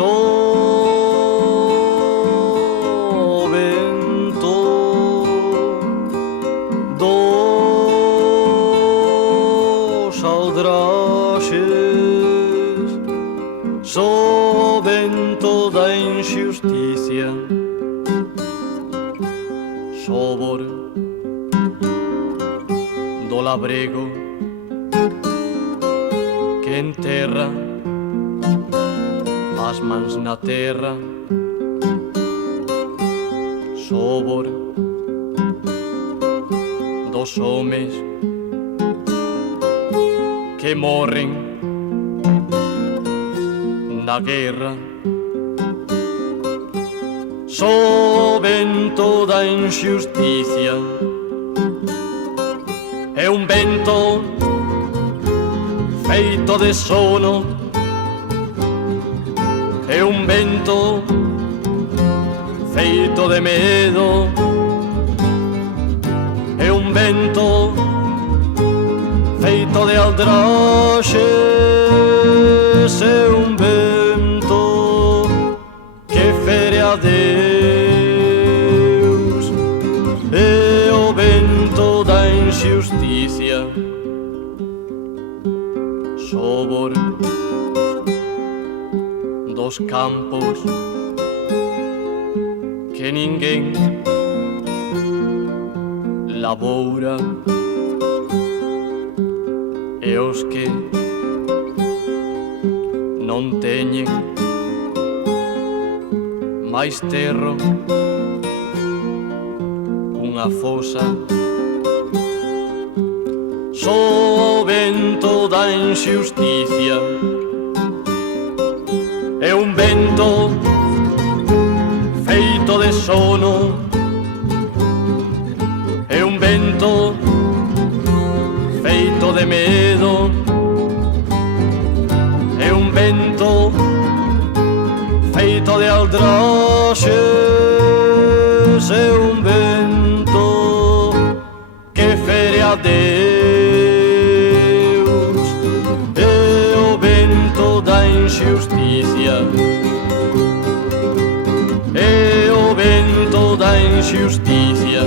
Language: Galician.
So vento dos aldraxes, so vento da injusticia, sobor do labrego que enterra as mans na terra, sobor dos homes que morren na guerra, so vento da injusticia, é un vento feito de sono, é un vento feito de medo, é un vento feito de aldraxes, é un vento que fere a Deus, é o vento da injusticia, sobor dos campos que ninguén laboura, e os que non teñen máis terro unha fosa, so vento da injusticia, é un vento feito de sono, é un vento feito de medo, é un vento feito de aldraxes, é un vento que fere a Deus, é o vento da injusticia, é o vento da injusticia.